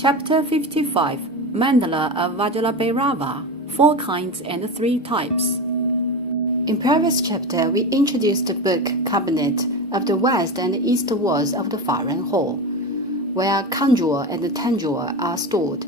Chapter 55 Mandala of Vajrabhairava 4 Kinds and 3 Types. In previous chapter, we introduced the book cabinet of the west and east walls of the Faran Hall, where kanjur and tanjur are stored.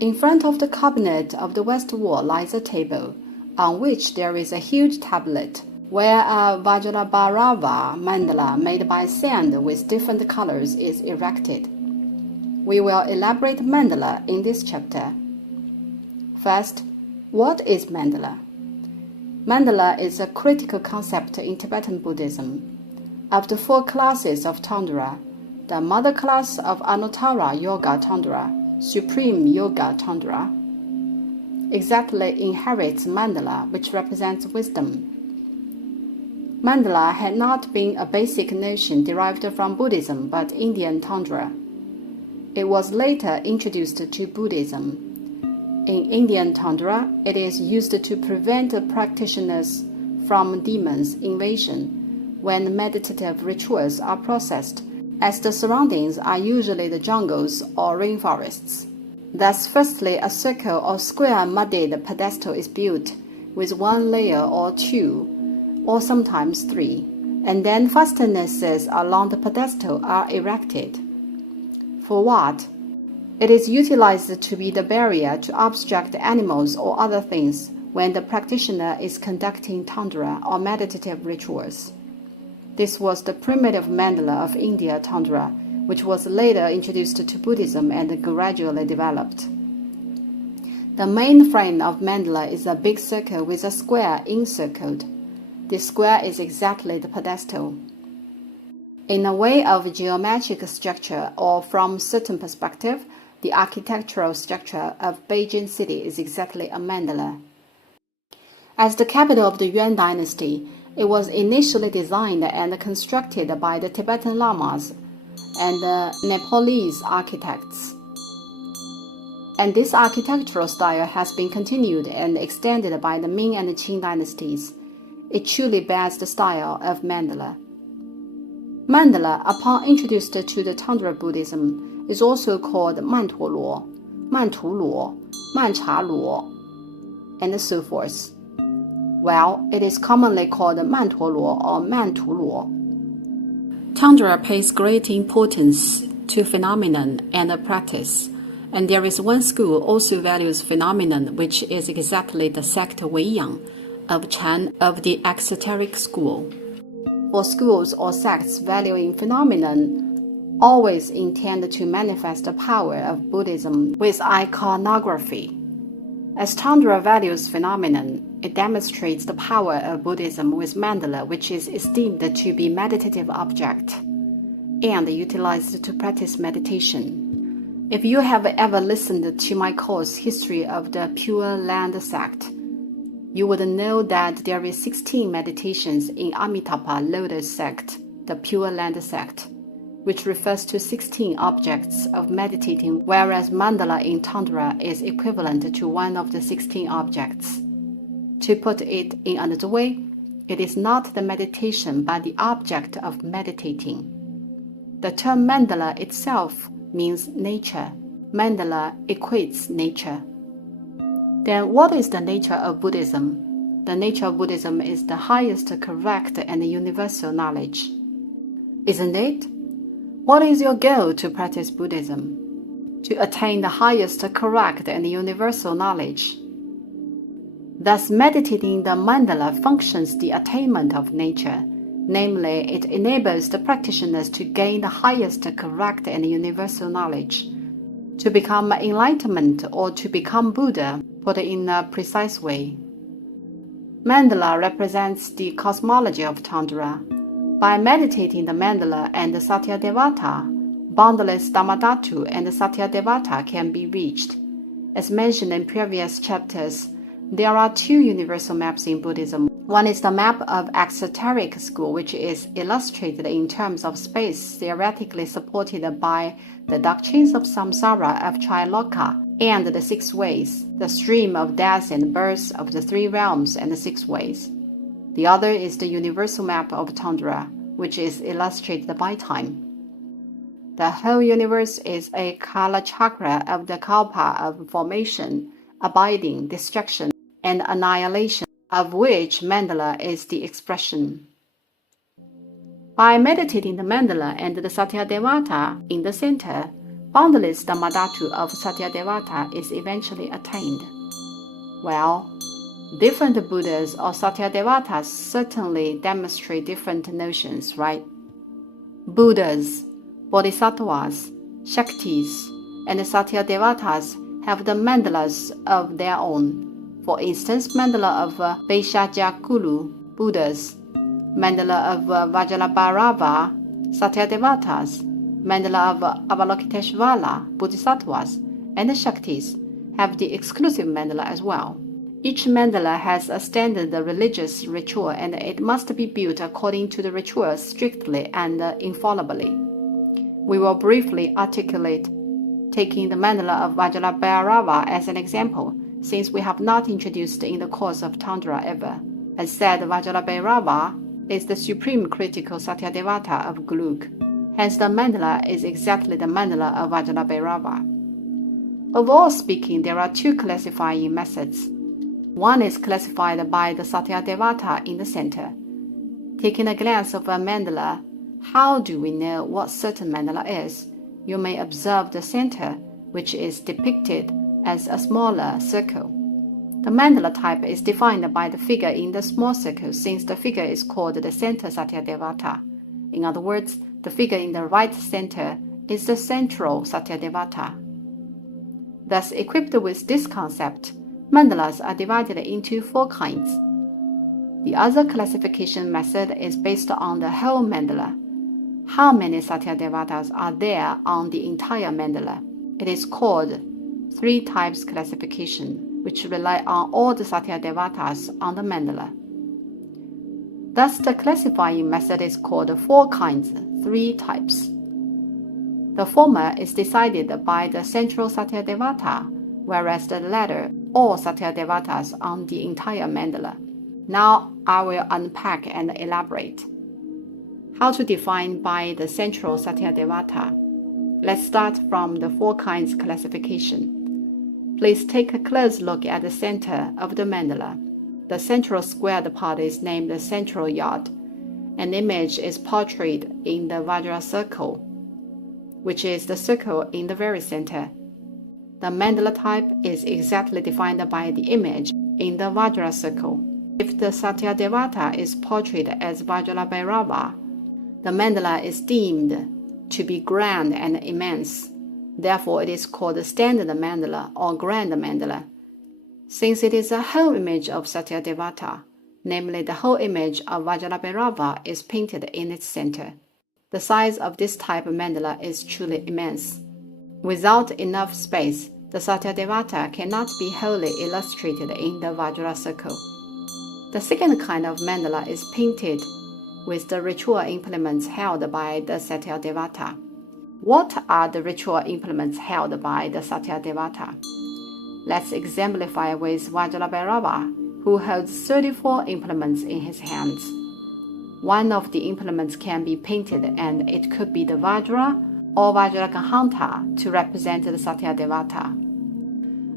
In front of the cabinet of the west wall lies a table, on which there is a huge tablet, where a Vajrabhairava mandala made by sand with different colors is erected. We will elaborate mandala in this chapter. First, what is mandala? Mandala is a critical concept in Tibetan Buddhism. Of the 4 classes of Tantra, the mother class of Anuttara Yoga Tantra, Supreme Yoga Tantra, exactly inherits mandala, which represents wisdom. Mandala had not been a basic notion derived from Buddhism but Indian Tantra. It was later introduced to Buddhism. In Indian Tantra, it is used to prevent practitioners from demons' invasion when meditative rituals are processed, as the surroundings are usually the jungles or rainforests. Thus, firstly, a circle or square mudded pedestal is built with 1 layer or 2, or sometimes 3, and then fastnesses along the pedestal are erected. For what? It is utilized to be the barrier to abstract animals or other things when the practitioner is conducting tantra or meditative rituals. This was the primitive mandala of India Tantra, which was later introduced to Buddhism and gradually developed. The main frame of mandala is a big circle with a square encircled. This square is exactly the pedestal. In a way of geometric structure or from certain perspective, the architectural structure of Beijing city is exactly a mandala. As the capital of the Yuan dynasty, it was initially designed and constructed by the Tibetan lamas and the Nepalese architects. And this architectural style has been continued and extended by the Ming and Qing dynasties. It truly bears the style of mandala. Mandala, upon introduced to the Tantra Buddhism, is also called Mantuo Luo, Mantu Luo, Mancha Luo, and so forth. Well, it is commonly called Mantuo Luo or Mantu Luo. Tantra pays great importance to phenomenon and practice, and there is one school also values phenomenon, which is exactly the sect Weiyang of Chan of the exoteric school. For schools or sects valuing phenomenon always intend to manifest the power of Buddhism with iconography. As Tantra values phenomenon, it demonstrates the power of Buddhism with mandala, which is esteemed to be meditative object and utilized to practice meditation. If you have ever listened to my course History of the Pure Land sect, you would know that there is 16 meditations in Amitabha Lotus sect, the Pure Land sect, which refers to 16 objects of meditating, whereas mandala in Tantra is equivalent to one of the 16 objects. To put it in another way, it is not the meditation but the object of meditating. The term mandala itself means nature. Mandala equates nature. Then what is the nature of Buddhism? The nature of Buddhism is the highest, correct, and universal knowledge. Isn't it? What is your goal to practice Buddhism? To attain the highest, correct, and universal knowledge. Thus, meditating the mandala functions the attainment of nature, namely, it enables the practitioners to gain the highest, correct, and universal knowledge, to become enlightenment or to become Buddha, put in a precise way. Mandala represents the cosmology of Tantra. By meditating the mandala and the Satyadevata, boundless Dhammadhatu and Satyadevata can be reached. As mentioned in previous chapters, there are 2 universal maps in Buddhism. One is the map of exoteric school, which is illustrated in terms of space, theoretically supported by the doctrines of samsara of Triloka and the 6 ways, the stream of death and birth of the 3 realms and the 6 ways. The other is the universal map of Tantra, which is illustrated by time. The whole universe is a Kala chakra of the kalpa of formation, abiding, destruction, and annihilation, of which mandala is the expression. By meditating the mandala and the Satyadevata in the center, boundless Dhammadhatu of Satyadevata is eventually attained. Well, different Buddhas or Satyadevatas certainly demonstrate different notions, right? Buddhas, Bodhisattvas, Shaktis, and Satyadevatas have the mandalas of their own. For instance, mandala of Vaishyajakulu Buddhas, mandala of Vajrabhairava Satyadevatas, mandala of Avalokiteshvara Bodhisattvas, and the Shaktis have the exclusive mandala as well. Each mandala has a standard religious ritual, and it must be built according to the ritual strictly and infallibly. We will briefly articulate, taking the mandala of Vajrabhairava as an example, since we have not introduced in the course of Tantra ever. As said, Vajrabhairava is the supreme critical Satyadevata of Gluk. Hence, the mandala is exactly the mandala of Vajrabhairava. Overall speaking, there are two classifying methods. One is classified by the Satyadevata in the center. Taking a glance of a mandala, how do we know what certain mandala is? You may observe the center, which is depicted as a smaller circle. The mandala type is defined by the figure in the small circle, since the figure is called the center Satyadevata. In other words, the figure in the right center is the central Satyadevata. Thus, equipped with this concept, mandalas are divided into 4 kinds. The other classification method is based on the whole mandala. How many Satyadevatas are there on the entire mandala? It is called 3 types classification, which rely on all the Satyadevatas on the mandala. Thus, the classifying method is called 4 kinds, 3 types. The former is decided by the central Satyadevata, whereas the latter, all Satyadevatas on the entire mandala. Now I will unpack and elaborate. How to define by the central Satyadevata? Let's start from the 4 kinds classification. Please take a close look at the center of the mandala. The central squared part is named the central yard. An image is portrayed in the Vajra circle, which is the circle in the very center. The mandala type is exactly defined by the image in the Vajra circle. If the Satyadevata is portrayed as Vajrabhairava, the mandala is deemed to be grand and immense. Therefore, it is called the standard mandala or grand mandala. Since it is a whole image of Satyadevata, namely the whole image of Vajrabhairava is painted in its center. The size of this type of mandala is truly immense. Without enough space, the Satyadevata cannot be wholly illustrated in the Vajra circle. The second kind of mandala is painted with the ritual implements held by the Satyadevata. What are the ritual implements held by the Satyadevata? Let's exemplify with Vajrabhairava, who holds 34 implements in his hands. One of the implements can be painted, and it could be the Vajra or Vajrakahanta to represent the Satyadevata.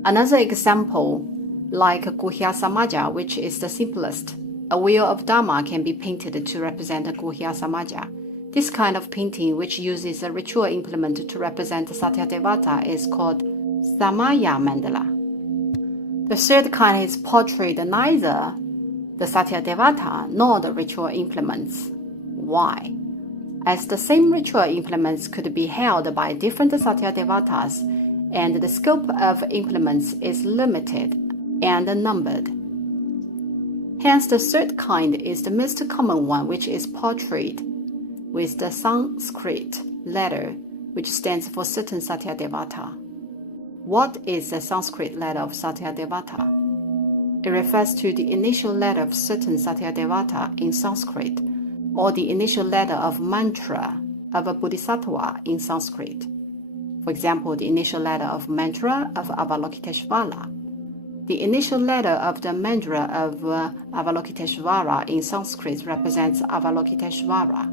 Another example, like Guhya Samaja, which is the simplest, a wheel of Dharma can be painted to represent Guhya Samaja. This kind of painting, which uses a ritual implement to represent Satyadevata, is called Samaya Mandala. The third kind is portrayed neither the Satyadevata nor the ritual implements. Why? As the same ritual implements could be held by different Satyadevatas, and the scope of implements is limited and numbered. Hence, the third kind is the most common one, which is portrayed with the Sanskrit letter, which stands for certain Satyadevata. What is the Sanskrit letter of Satyadevata? It refers to the initial letter of certain Satyadevata in Sanskrit, or the initial letter of mantra of a bodhisattva in Sanskrit. For example, the initial letter of mantra of Avalokiteshvara. The initial letter of the mantra of Avalokiteshvara in Sanskrit represents Avalokiteshvara.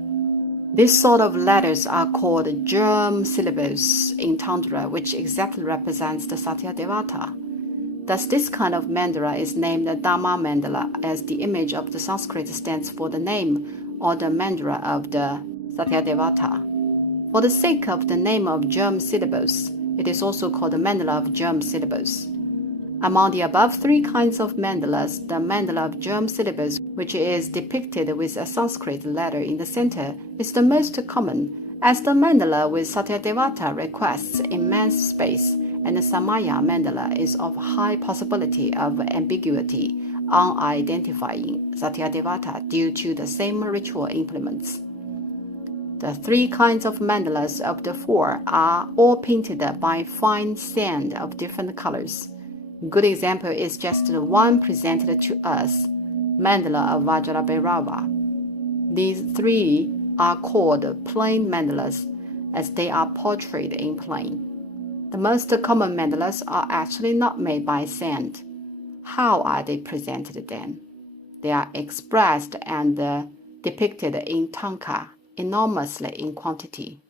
These sort of letters are called germ syllables in Tundra, which exactly represents the Satyadevata. Thus, this kind of mandala is named the Dhamma mandala, as the image of the Sanskrit stands for the name or the mandala of the Satyadevata. For the sake of the name of germ syllables, it is also called the mandala of germ syllables. Among the above three kinds of mandalas, the mandala of germ syllables, which is depicted with a Sanskrit letter in the center, is the most common, as the mandala with Satyadevata requests immense space, and the Samaya mandala is of high possibility of ambiguity, unidentifying Satyadevata due to the same ritual implements. The three kinds of mandalas of the four are all painted by fine sand of different colors. Good example is just the one presented to us, mandala of Vajrabhairava. These three are called plain mandalas, as they are portrayed in plain. The most common mandalas are actually not made by sand. How are they presented then? They are expressed and depicted in tanka, enormously in quantity.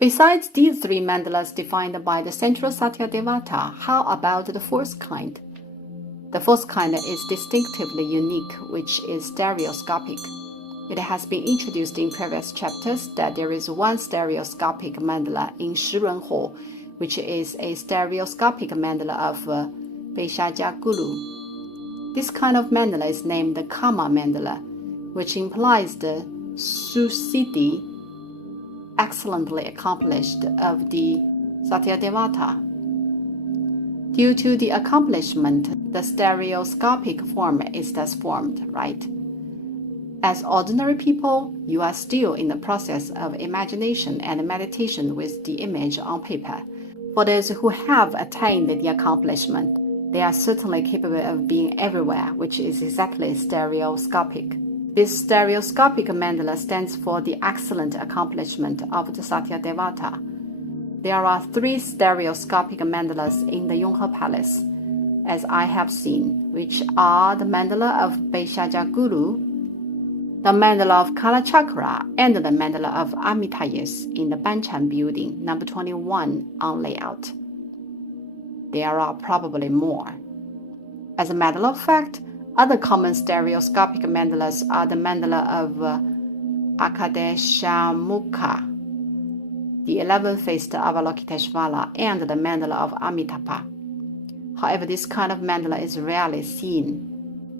Besides these three mandalas defined by the central Satyadevata, how about the fourth kind? The fourth kind is distinctively unique, which is stereoscopic. It has been introduced in previous chapters that there is one stereoscopic mandala in Shiren Hall, which is a stereoscopic mandala of Beshaja Guru. This kind of mandala is named the Kama mandala, which implies the susiddhi excellently accomplished of the Satyadevata. Due to the accomplishment, the stereoscopic form is thus formed, right? As ordinary people, you are still in the process of imagination and meditation with the image on paper. For those who have attained the accomplishment, they are certainly capable of being everywhere, which is exactly stereoscopic. This stereoscopic mandala stands for the excellent accomplishment of the Satyadevata. There are three stereoscopic mandalas in the Yonghe Palace, as I have seen, which are the mandala of Beshaja Guru, the mandala of Kalachakra, and the mandala of Amitayas in the Banchan building, number 21 on layout. There are probably more. As a matter of fact, other common stereoscopic mandalas are the mandala of Akadeshamukha, the 11-faced Avalokiteshvara, and the mandala of Amitabha. However, this kind of mandala is rarely seen.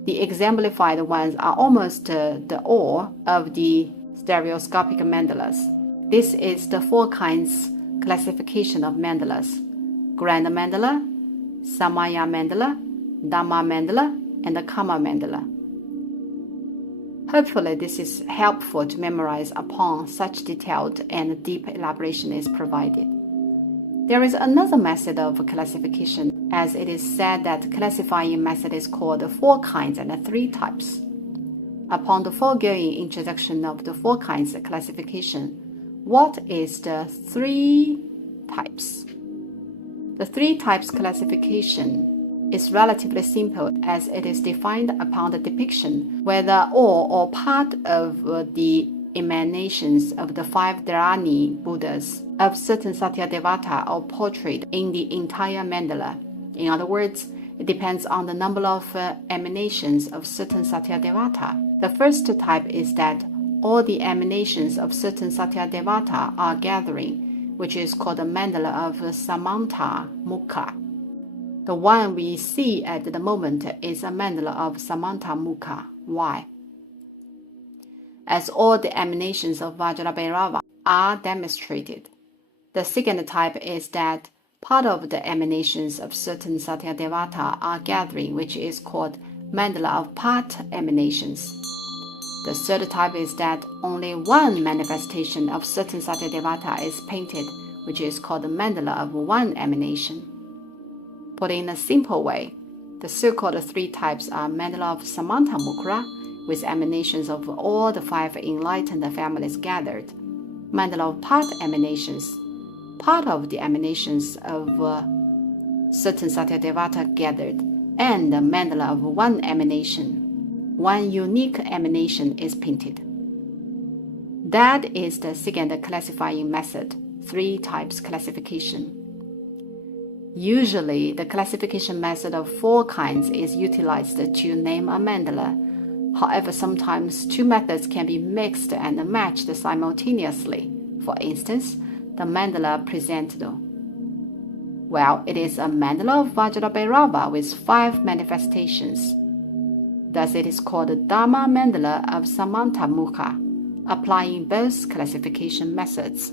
The exemplified ones are almost the all of the stereoscopic mandalas. This is the four kinds classification of mandalas: Grand mandala, Samaya mandala, Dhamma mandala, and the Kama mandala. Hopefully, this is helpful to memorize upon such detailed and deep elaboration is provided. There is another method of classification, as it is said that classifying method is called the four kinds and the three types. Upon the foregoing introduction of the four kinds classification, what is the three types? The three types classification is relatively simple, as it is defined upon the depiction whether all or part of the emanations of the five Dharani Buddhas of certain Satyadevata are portrayed in the entire mandala. In other words, it depends on the number of emanations of certain Satyadevata. The first type is that all the emanations of certain Satyadevata are gathering, which is called the mandala of Samanta Mukha. The one we see at the moment is a mandala of Samanta Mukha. Why? As all the emanations of Vajrabhairava are demonstrated. The second type is that part of the emanations of certain Satyadevata are gathering, which is called mandala of part emanations. The third type is that only one manifestation of certain Satyadevata is painted, which is called the mandala of one emanation. Put in a simple way, the so-called three types are mandala of Samanta Mukha, with emanations of all the five enlightened families gathered, mandala of part emanations, part of the emanations of certain Satyadevata gathered, and the mandala of one emanation. One unique emanation is painted. That is the second classifying method, 3 types classification. Usually, the classification method of 4 kinds is utilized to name a mandala. However, sometimes 2 methods can be mixed and matched simultaneously. For instance, the mandala presented. Well, it is a mandala of Vajrabhairava with 5 manifestations. Thus, it is called the Dharma mandala of Samantamukha, applying both classification methods.